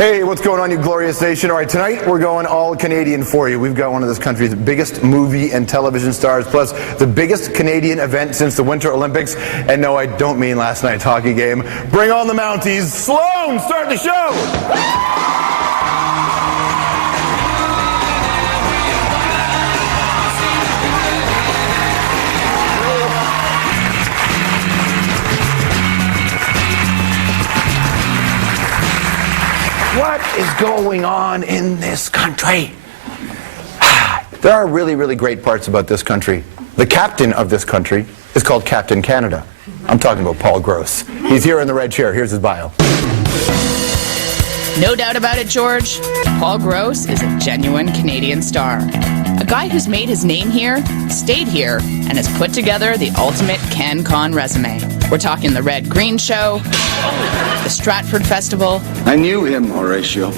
Hey, what's going on, you glorious nation? All right, tonight we're going all Canadian for you. We've got one of this country's biggest movie and television stars, plus the biggest Canadian event since the Winter Olympics. And no, I don't mean last night's hockey game. Bring on the Mounties. Sloan, start the show! What is going on in this country? There are really, really great parts about this country. The captain of this country is called Captain Canada. I'm talking about Paul Gross. He's here in the red chair. Here's his bio. No doubt about it, George. Paul Gross is a genuine Canadian star. A guy who's made his name here, stayed here, and has put together the ultimate CanCon resume. We're talking the Red Green Show, the Stratford Festival. I knew him, Horatio.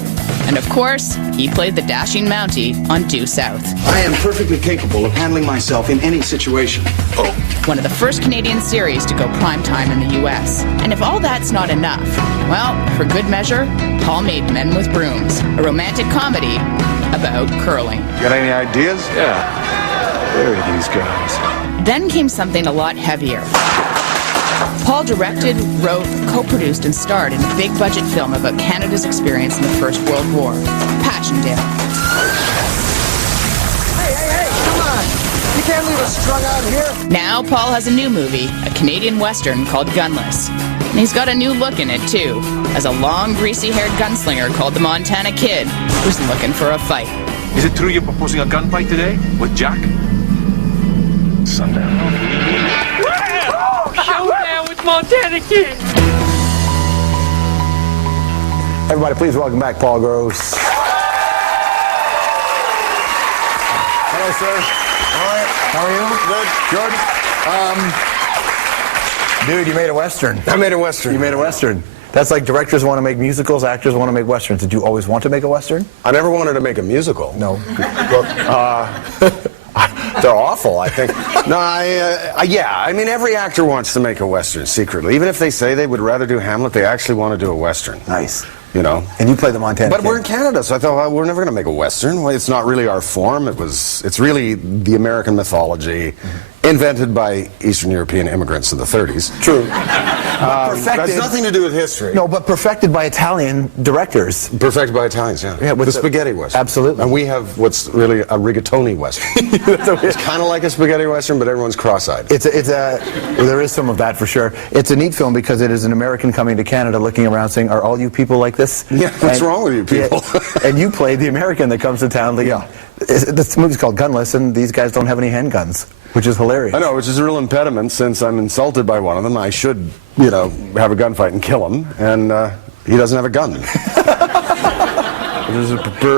And of course, he played the dashing Mountie on Due South. I am perfectly capable of handling myself in any situation. One of the first Canadian series to go primetime in the U.S. And if all that's not enough, well, for good measure, Paul made Men with Brooms, a romantic comedy about curling. Got any ideas? Yeah. Where are these guys? Then came something a lot heavier. Paul directed, wrote, co-produced, and starred in a big-budget film about Canada's experience in the First World War, Passchendaele. Hey, come on! You can't leave us strung out here! Now Paul has a new movie, a Canadian Western called Gunless. And he's got a new look in it, too, as a long, greasy-haired gunslinger called the Montana Kid, who's looking for a fight. Is it true you're proposing a gunfight today with Jack? Sundown. Showdown with Montana Kid. Everybody, please welcome back Paul Gross. Hello, sir. All right. How are you? Good. Dude, you made a Western. I made a Western. You made a Western. That's like directors want to make musicals, actors want to make Westerns. Did you always want to make a Western? I never wanted to make a musical. No. They're awful, I think. No, yeah, I mean, every actor wants to make a Western secretly. Even if they say they would rather do Hamlet, they actually want to do a Western. Nice. You know? And you play the Montana But Kid. we're in Canada, so I thought, well, we're never going to make a Western. Well, it's not really our form. It's really the American mythology invented by Eastern European immigrants in the 30s. True. Has nothing to do with history. No, but perfected by Italian directors. Perfected by Italians, yeah. Yeah, with the spaghetti Western. Absolutely. And we have what's really a rigatoni Western. It's kind of like a spaghetti Western, but everyone's cross-eyed. There is some of that for sure. It's a neat film because it is an American coming to Canada looking around saying, are all you people like this? Yeah, what's wrong with you people? Yeah, and you played the American that comes to town. Yeah. This movie's called Gunless, and these guys don't have any handguns, which is hilarious. I know, which is a real impediment. Since I'm insulted by one of them, I should, you know, have a gunfight and kill him, and he doesn't have a gun.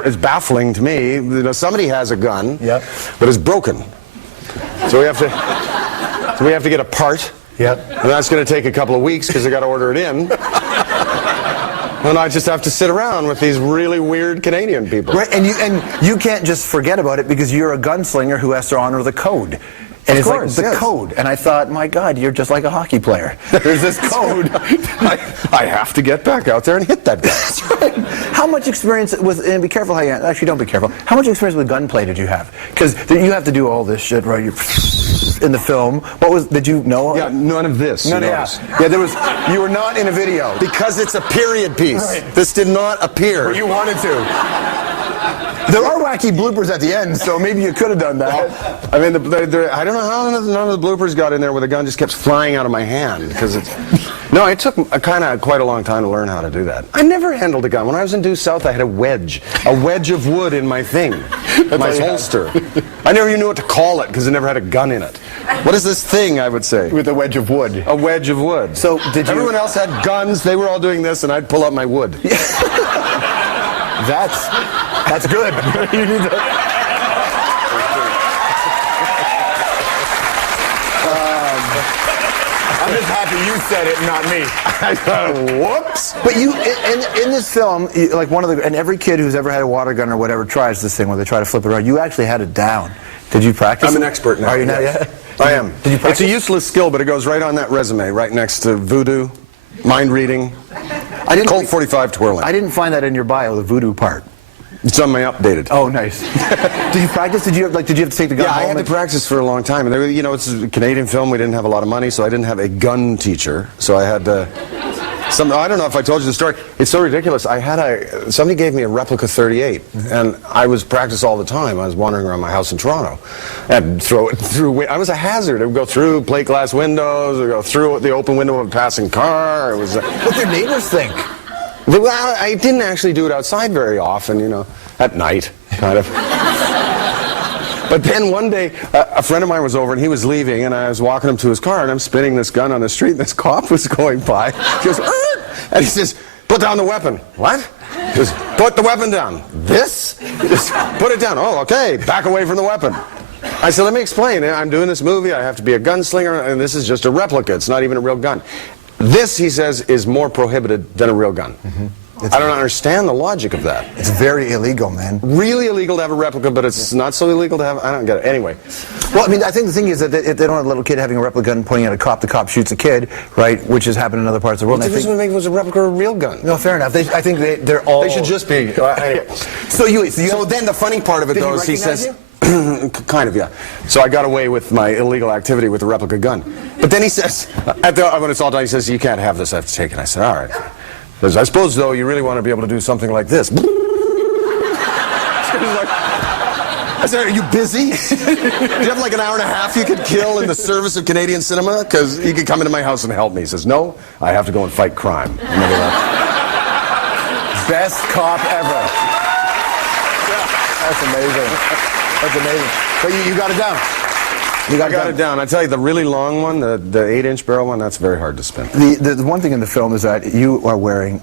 It's baffling to me. You know, somebody has a gun, but it's broken. So we have to get a part. Yep. And that's going to take a couple of weeks because I got to order it in. And I just have to sit around with these really weird Canadian people. Right, and you can't just forget about it because you're a gunslinger who has to honor the code. And Of it's course, like the yes. code. And I thought, my God, you're just like a hockey player. There's this code. I have to get back out there and hit that guy. That's right. How much experience with, and be careful how you, actually don't be careful, how much experience with gunplay did you have? Because you have to do all this shit, right? You're in the film. Did you know? Yeah, none of this. None of that. Yeah, you were not in a video. Because it's a period piece. Right. This did not appear. Well, you wanted to. There are wacky bloopers at the end, so maybe you could have done that. I mean, I don't know how none of the bloopers got in there where the gun just kept flying out of my hand. Because no, it took quite a long time to learn how to do that. I never handled a gun. When I was in Due South, I had a wedge of wood in my thing, my holster. I never even knew what to call it because it never had a gun in it. What is this thing, I would say? With a wedge of wood. A wedge of wood. So did you... Everyone else had guns. They were all doing this, and I'd pull out my wood. That's good. You need to... I'm just happy you said it, not me. Whoops. But you, in this film, like and every kid who's ever had a water gun or whatever tries this thing where they try to flip it around. You actually had it down. Did you practice? I'm an expert now. Are you now? Yeah. I am. Did you practice? It's a useless skill, but it goes right on that resume, right next to voodoo, mind reading, Colt 45 twirling. I didn't find that in your bio, the voodoo part. It's on my updated. Oh, nice. Did you practice? Did you have to take the gun Yeah, I home? had to practice for a long time. And you know, it's a Canadian film. We didn't have a lot of money, so I didn't have a gun teacher. So I had to. I don't know if I told you the story. It's so ridiculous. Somebody gave me a replica 38, and I was practice all the time. I was wandering around my house in Toronto, and throw it through. I was a hazard. It would go through plate glass windows, or go through the open window of a passing car. It was. What their neighbors think? Well, I didn't actually do it outside very often, you know, at night, kind of. But then one day, a friend of mine was over, and he was leaving, and I was walking him to his car, and I'm spinning this gun on the street, and this cop was going by. He goes, "Arr!" And he says, "Put down the weapon." What? He goes, "Put the weapon down." This? Just put it down. Oh, okay. Back away from the weapon. I said, "Let me explain. I'm doing this movie. I have to be a gunslinger, and this is just a replica. It's not even a real gun. This," he says, "is more prohibited than a real gun." Mm-hmm. I don't understand the logic of that. It's very illegal, man. Really illegal to have a replica, but it's not so illegal to have. I don't get it. Anyway. Well, I mean, I think the thing is that if they don't have a little kid having a replica gun pointing at a cop, the cop shoots a kid, right? Which has happened in other parts of the world. What difference would it make if it was a replica or a real gun? No, fair enough. I think they're all. They should just be. Anyway. So then the funny part of it, though, is he says. Kind of, yeah. So I got away with my illegal activity with the replica gun. But then he says, when it's all done, he says, "You can't have this. I have to take it." I said, "All right." He says, "I suppose, though, you really want to be able to do something like this." I said, "Are you busy? Do you have like an hour and a half you could kill in the service of Canadian cinema? Because you could come into my house and help me." He says, "No, I have to go and fight crime." Best cop ever. That's amazing. That's amazing. But you got it down. I got it down. I tell you, the really long one, the 8-inch barrel one, that's very hard to spin. The one thing in the film is that you are wearing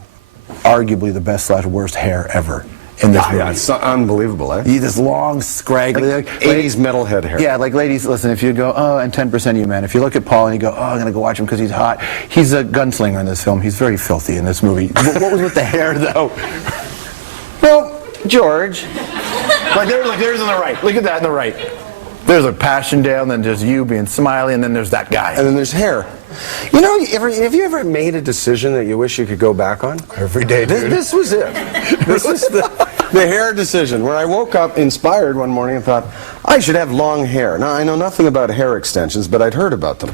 arguably the best / worst hair ever in this movie. Yeah, it's unbelievable, eh? This long, scraggly, like 80s metalhead hair. Yeah, like ladies, listen, if you go, "Oh," and 10% of you men, if you look at Paul and you go, "Oh, I'm going to go watch him because he's hot," he's a gunslinger in this film. He's very filthy in this movie. What was with the hair, though? Well, George. Like there's on the right. Look at that on the right. There's a Passchendaele, and then there's you being smiley, and then there's that guy. And then there's hair. You know, have you ever made a decision that you wish you could go back on? Every day, dude. This was it. This is the hair decision, where I woke up inspired one morning and thought, I should have long hair. Now, I know nothing about hair extensions, but I'd heard about them.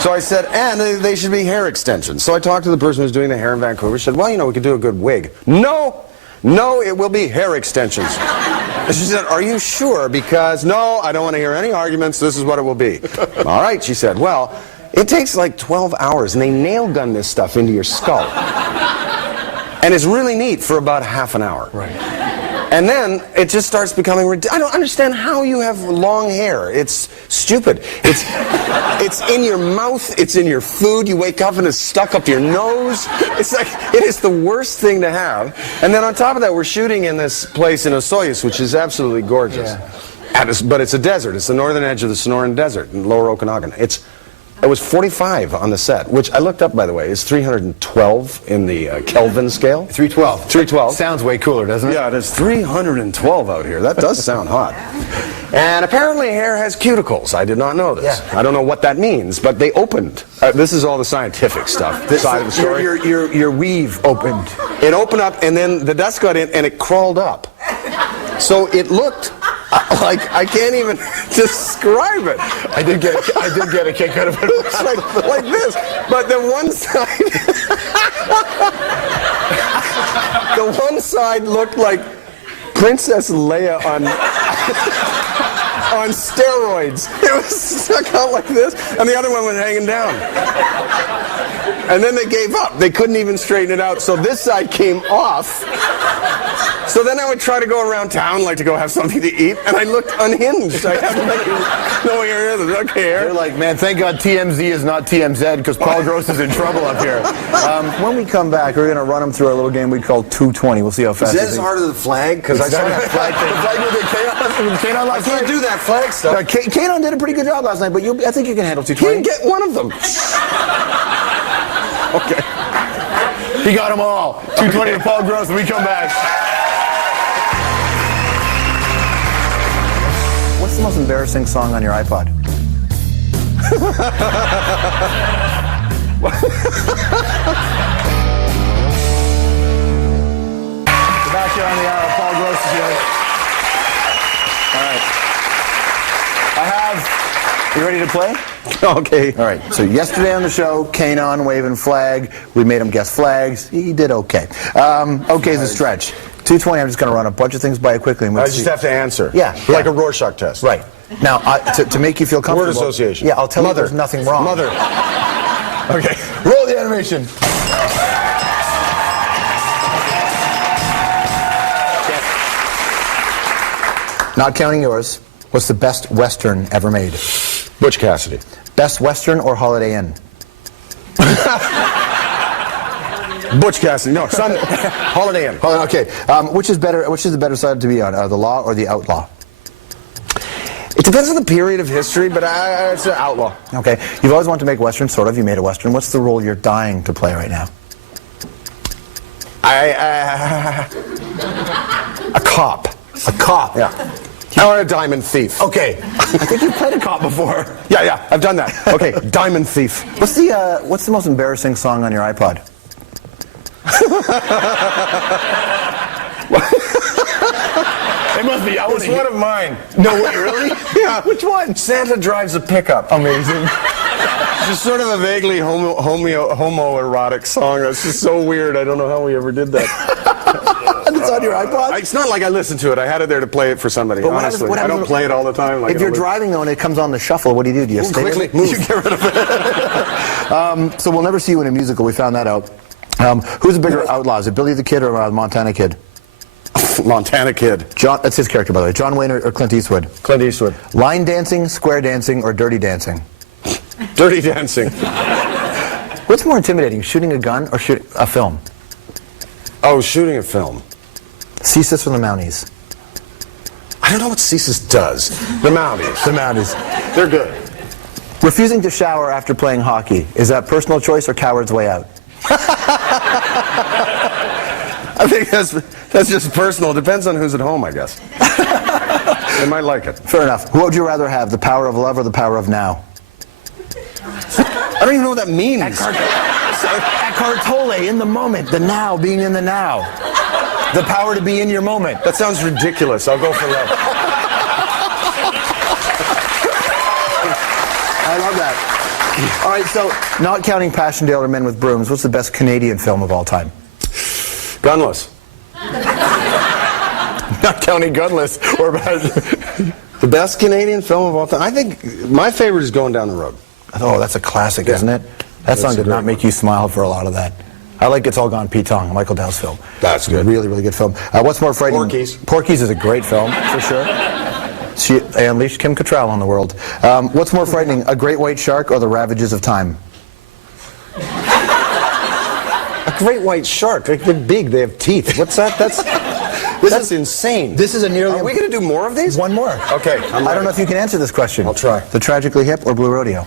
So I said, and they should be hair extensions. So I talked to the person who was doing the hair in Vancouver. She said, "Well, you know, we could do a good wig." No, it will be hair extensions. And she said, "Are you sure? Because, no, I don't want to hear any arguments. This is what it will be." "All right," she said. "Well, it takes like 12 hours, and they nail gun this stuff into your skull. And it's really neat for about half an hour. Right. And then it just starts becoming ridiculous. I don't understand how you have long hair. It's stupid. It's in your mouth. It's in your food. You wake up and it's stuck up your nose. It's like, it is the worst thing to have. And then on top of that, we're shooting in this place in Osoyoos, which is absolutely gorgeous. Yeah. But it's a desert. It's the northern edge of the Sonoran Desert in Lower Okanagan. It was 45 on the set, which I looked up, by the way, is 312 in the Kelvin scale. 312. 312. Sounds way cooler, doesn't it? Yeah, it is 312 out here. That does sound hot. And apparently hair has cuticles. I did not know this. Yeah. I don't know what that means, but they opened. This is all the scientific stuff. This side of the story. Your weave opened. It opened up, and then the dust got in, and it crawled up. So it looked like, I can't even describe it. I did get a kick out of it. It's like this, but the one side, the one side looked like Princess Leia on steroids. It was stuck out like this, and the other one was hanging down. And then they gave up. They couldn't even straighten it out, so this side came off. So then I would try to go around town, like to go have something to eat, and I looked unhinged. I had no hair, there's no hair. You're like, man, thank God TMZ is not TMZ, because Paul Gross is in trouble up here. When we come back, we're going to run him through our little game we call 220. We'll see how fast. Is that as hard as the flag? Because I saw that flag thing. The Kanon last night. I can't do that flag stuff. Kanon did a pretty good job last night, but I think you can handle 220. He didn't get one of them. Okay. He got them all. 220 to Paul Gross when we come back. What's the most embarrassing song on your iPod? You ready to play? Okay. All right. So yesterday on the show, Kanon waving flag. We made him guess flags. He did okay. Okay is a stretch. 220. I'm just going to run a bunch of things by you quickly. And we'll I just have to answer. Yeah. Like a Rorschach test. Right. Now, to make you feel comfortable. Word association. Yeah, I'll tell Mother. you there's nothing wrong. Mother. Okay. Roll the animation. Not counting yours, what's the best Western ever made? Butch Cassidy. Best Western or Holiday Inn? Butch Cassidy. No, son. Holiday Inn. Okay. Which is better? Which is the better side to be on, the law or the outlaw? It depends on the period of history, but it's an outlaw. Okay. You've always wanted to make a Western, sort of. You made a Western. What's the role you're dying to play right now? A cop. A cop. Yeah. Or a diamond thief. Okay. I think you've played a cop before. Yeah, I've done that. Okay, diamond thief. What's the most embarrassing song on your iPod? It must be. It's one of mine. No way, really? Yeah. Which one? Santa Drives a Pickup. Amazing. It's just sort of a vaguely homoerotic song. It's just so weird. I don't know how we ever did that. It's on your iPod? It's not like I listened to it. I had it there to play it for somebody. But honestly, I don't play it all the time. Like if you're driving though and it comes on the shuffle, what do? Do you stay quickly with it? move. You get rid of it. So we'll never see you in a musical. We found that out. Who's a bigger outlaw? Is it Billy the Kid or Montana Kid? Montana Kid. John. That's his character, by the way. John Wayne or Clint Eastwood? Clint Eastwood. Line dancing, square dancing, or dirty dancing? Dirty Dancing. What's more intimidating, shooting a gun or shooting a film? Oh, shooting a film. CSIS or the Mounties? I don't know what CSIS does. The Mounties. The Mounties. They're good. Refusing to shower after playing hockey. Is that personal choice or coward's way out? I think that's just personal. It depends on who's at home, I guess. They might like it. Fair enough. What would you rather have, the power of love or the power of now? I don't even know what that means. Eckhart Tolle, in the moment, the now, being in the now. The power to be in your moment. That sounds ridiculous. I'll go for love. I love that. All right, so not counting Passchendaele or Men with Brooms, what's the best Canadian film of all time? Gunless. Not counting Gunless or The best Canadian film of all time? I think my favorite is Going Down the Road. Oh, that's a classic, isn't it? That song did not make you smile for a lot of that. I like It's All Gone Pete Tong, Michael Dell's film. That's good. Really, really good film. What's more frightening? Porky's. Porky's is a great film, for sure. She unleashed Kim Cattrall on the world. What's more frightening, a great white shark or the ravages of time? A great white shark. They're big. They have teeth. What's that? That's insane. This is a nearly... Are we going to do more of these? One more. Okay. I don't know if you can answer this question. I'll try. The Tragically Hip or Blue Rodeo?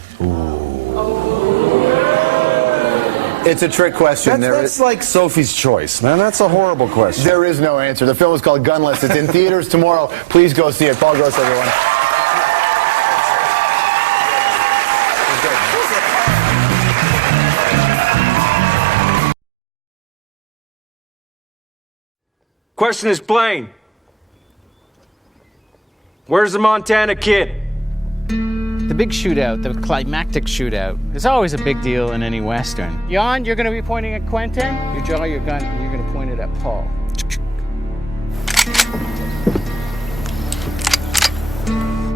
It's a trick question. That's like Sophie's Choice, man. That's a horrible question. There is no answer. The film is called Gunless. It's in theaters tomorrow. Please go see it. Paul Gross, everyone. Question is plain. Where's the Montana Kid? The big shootout, the climactic shootout, is always a big deal in any Western. Jan, you're going to be pointing at Quentin. You draw your gun and you're going to point it at Paul.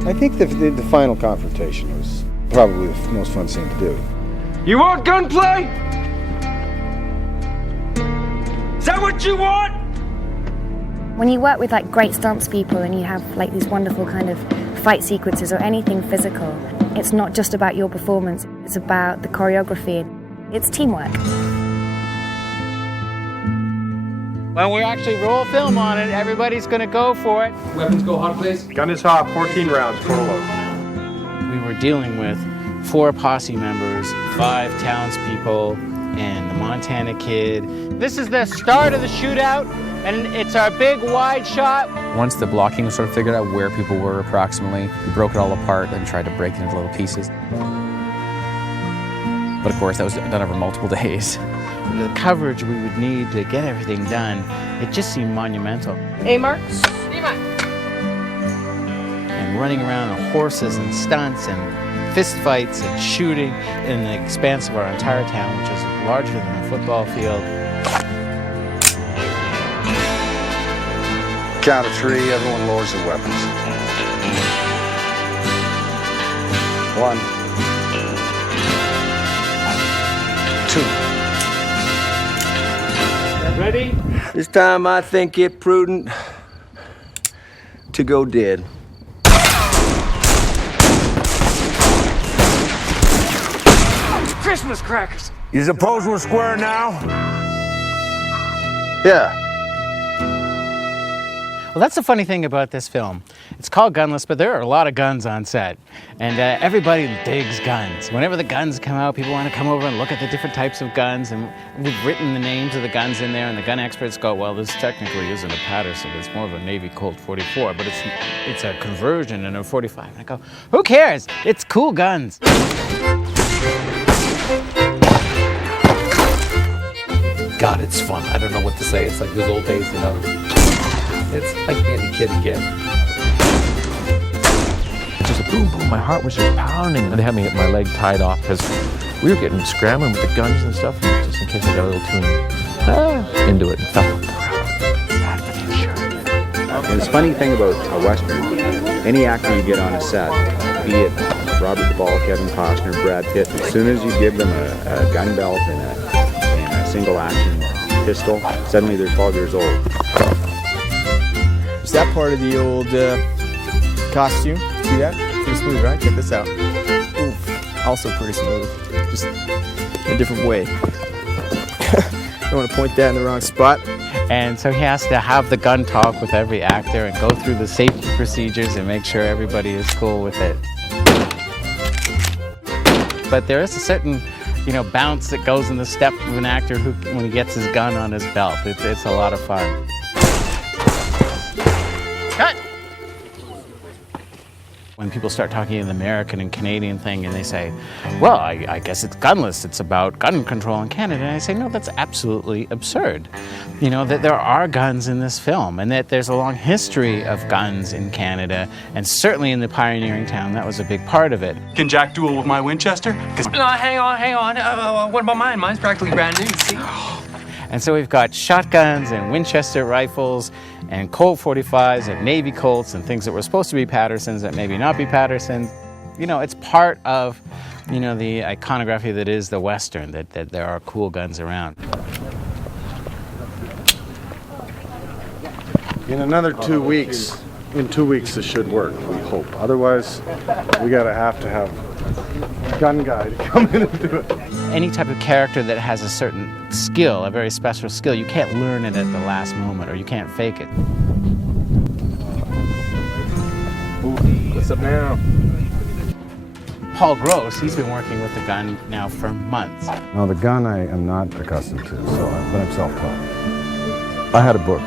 I think the final confrontation was probably the most fun scene to do. You want gunplay? Is that what you want? When you work with like great stunts people and you have like these wonderful kind of fight sequences or anything physical, it's not just about your performance, it's about the choreography. It's teamwork. When we actually roll film on it, everybody's going to go for it. Weapons go hot, please. Gun is hot, 14 rounds, total load. We were dealing with 4 posse members, 5 townspeople, and the Montana Kid. This is the start of the shootout, and it's our big wide shot. Once the blocking was sort of figured out where people were approximately, we broke it all apart and tried to break it into little pieces. But of course, that was done over multiple days. The coverage we would need to get everything done, it just seemed monumental. A-Mark, B-Mark. And running around on horses and stunts and fist fights and shooting in the expanse of our entire town, which is larger than a football field. Count of 3, everyone lowers their weapons. 1, 2. Ready? This time I think it prudent to go dead. Christmas crackers. You suppose we're square now? Yeah. Well, that's the funny thing about this film. It's called Gunless, but there are a lot of guns on set. And everybody digs guns. Whenever the guns come out, people want to come over and look at the different types of guns. And we've written the names of the guns in there, and the gun experts go, well, this technically isn't a Patterson. It's more of a Navy Colt 44, but it's a conversion in a 45. And I go, who cares? It's cool guns. God, it's fun. I don't know what to say. It's like those old days, you know. It's like being a kid again. Just a boom, boom. My heart was just pounding. And they had me get my leg tied off because we were getting scrambling with the guns and stuff, and just in case I got a little too into it and fell. Bad for the insurance. And the funny thing about a Western, any actor you get on a set, be it Robert Duvall, Kevin Costner, Brad Pitt, as soon as you give them a gun belt and a single action pistol, suddenly they're 12 years old. Is that part of the old costume? See that? Pretty smooth, right? Check this out. Oof. Also pretty smooth, just in a different way. Don't want to point that in the wrong spot. And so he has to have the gun talk with every actor and go through the safety procedures and make sure everybody is cool with it. But there is a certain, bounce that goes in the step of an actor when he gets his gun on his belt. It's a lot of fun. Cut! When people start talking in the American and Canadian thing and they say, well, I guess it's gunless, it's about gun control in Canada. And I say, no, that's absolutely absurd. That there are guns in this film and that there's a long history of guns in Canada, and certainly in the pioneering town, that was a big part of it. Can Jack duel with my Winchester? No, hang on. What about mine? Mine's practically brand new, see? And so we've got shotguns and Winchester rifles and Colt 45s and Navy Colts and things that were supposed to be Pattersons that maybe not be Pattersons. It's part of, the iconography that is the Western, that there are cool guns around. In another 2 weeks, this should work, we hope. Otherwise, we have to have a gun guy to come in and do it. Any type of character that has a certain skill, a very special skill, you can't learn it at the last moment, or you can't fake it. What's up now? Paul Gross, he's been working with the gun now for months. Now, the gun I am not accustomed to, but I'm self-taught. I had a book,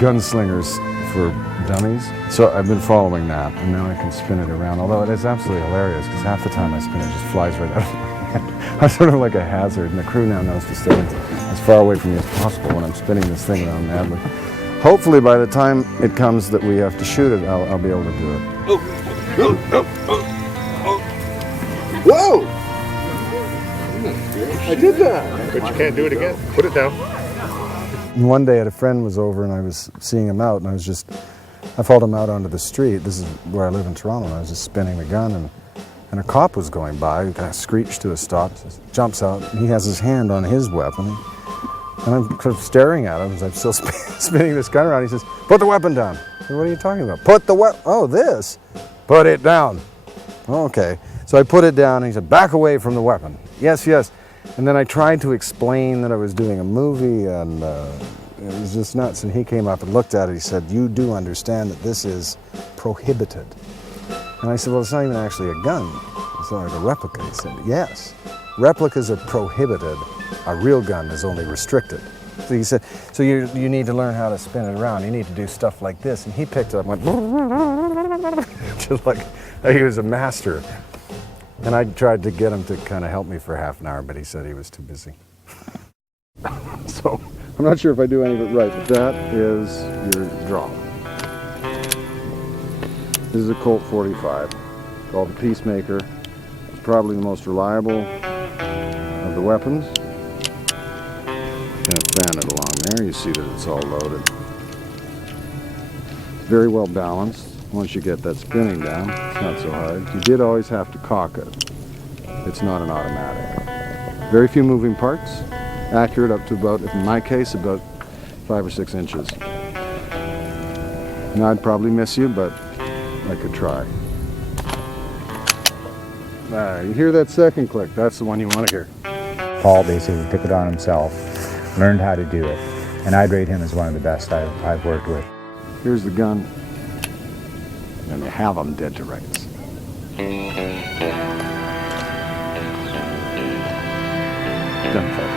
Gunslingers for Dummies, so I've been following that, and now I can spin it around, although it is absolutely hilarious, because half the time I spin it just flies right out of my hand. I'm sort of like a hazard, and the crew now knows to stay as far away from me as possible when I'm spinning this thing around madly. Hopefully, by the time it comes that we have to shoot it, I'll be able to do it. Whoa! I did that! But you can't do it again. Put it down. And one day, a friend was over, and I was seeing him out, and I followed him out onto the street. This is where I live in Toronto, and I was just spinning the gun, and a cop was going by, who kind of screeched to a stop, jumps out, and he has his hand on his weapon, and I'm kind of staring at him as I'm still spinning this gun around. He says, "Put the weapon down." I said, "What are you talking about?" "Put the weapon, oh, this. Put it down." "Oh, okay." So I put it down, and he said, "Back away from the weapon." "Yes, yes." And then I tried to explain that I was doing a movie, and it was just nuts. And he came up and looked at it. He said, "You do understand that this is prohibited." And I said, "Well, it's not even actually a gun. It's not like a replica." He said, "Yes, replicas are prohibited. A real gun is only restricted." So he said, "So you need to learn how to spin it around. You need to do stuff like this." And he picked it up and went, just like he was a master. And I tried to get him to kind of help me for half an hour, but he said he was too busy. So I'm not sure if I do any of it right, but that is your draw. This is a Colt 45 called the Peacemaker. probably the most reliable of the weapons. Gonna fan it along there. You see that it's all loaded. Very well balanced. Once you get that spinning down, it's not so hard. You did always have to cock it. It's not an automatic. Very few moving parts. Accurate up to about, in my case, about 5 or 6 inches. Now I'd probably miss you, but I could try. You hear that second click? That's the one you want to hear. Paul basically took it on himself, learned how to do it, and I'd rate him as one of the best I've worked with. Here's the gun, and you have them dead to rights. Gunplay.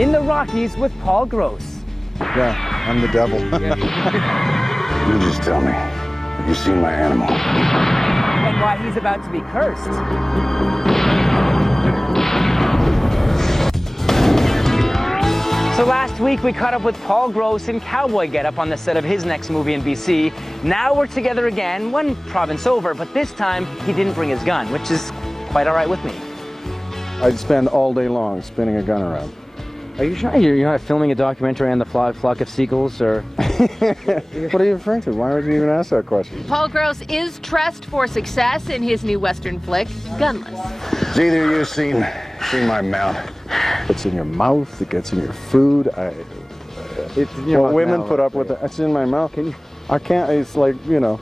In the Rockies with Paul Gross. Yeah, I'm the devil. You just tell me. Have you seen my animal? And why he's about to be cursed. So last week we caught up with Paul Gross in cowboy getup on the set of his next movie in BC. Now we're together again, one province over, but this time he didn't bring his gun, which is quite all right with me. I'd spend all day long spinning a gun around. Are you sure you're not filming a documentary on the flock of seagulls, or? What are you referring to? Why would you even ask that question? Paul Gross is dressed for success in his new Western flick, Gunless. Has either of you seen my mouth? It's in your mouth, it gets in your food. What women put up with it, it's in my mouth. I can't, it's like, you know.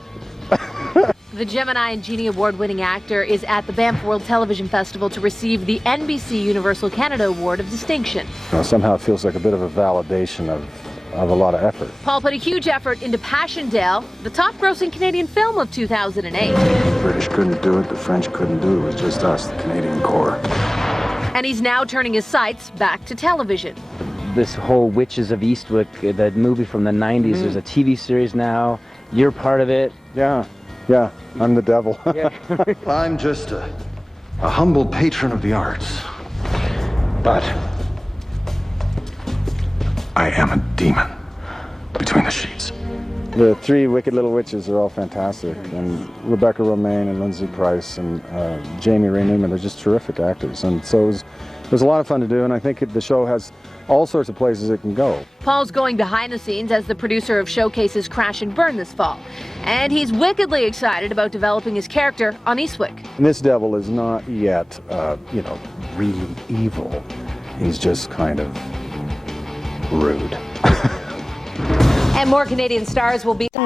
The Gemini and Genie Award-winning actor is at the Banff World Television Festival to receive the NBC Universal Canada Award of Distinction. Somehow it feels like a bit of a validation of a lot of effort. Paul put a huge effort into Passchendaele, the top-grossing Canadian film of 2008. The British couldn't do it, the French couldn't do it, it was just us, the Canadian Corps. And he's now turning his sights back to television. This whole Witches of Eastwick, that movie from the 90s, there's a TV series now. You're part of it. Yeah, I'm the devil. Yeah. I'm just a humble patron of the arts. But I am a demon between the sheets. The 3 Wicked Little Witches are all fantastic, and Rebecca Romaine and Lindsay Price and Jamie Ray Newman, they're just terrific actors, and so it was a lot of fun to do, and I think the show has all sorts of places it can go. Paul's going behind the scenes as the producer of Showcase's Crash and Burn this fall, and he's wickedly excited about developing his character on Eastwick. And this devil is not yet, really evil. He's just kind of rude. And more Canadian stars will be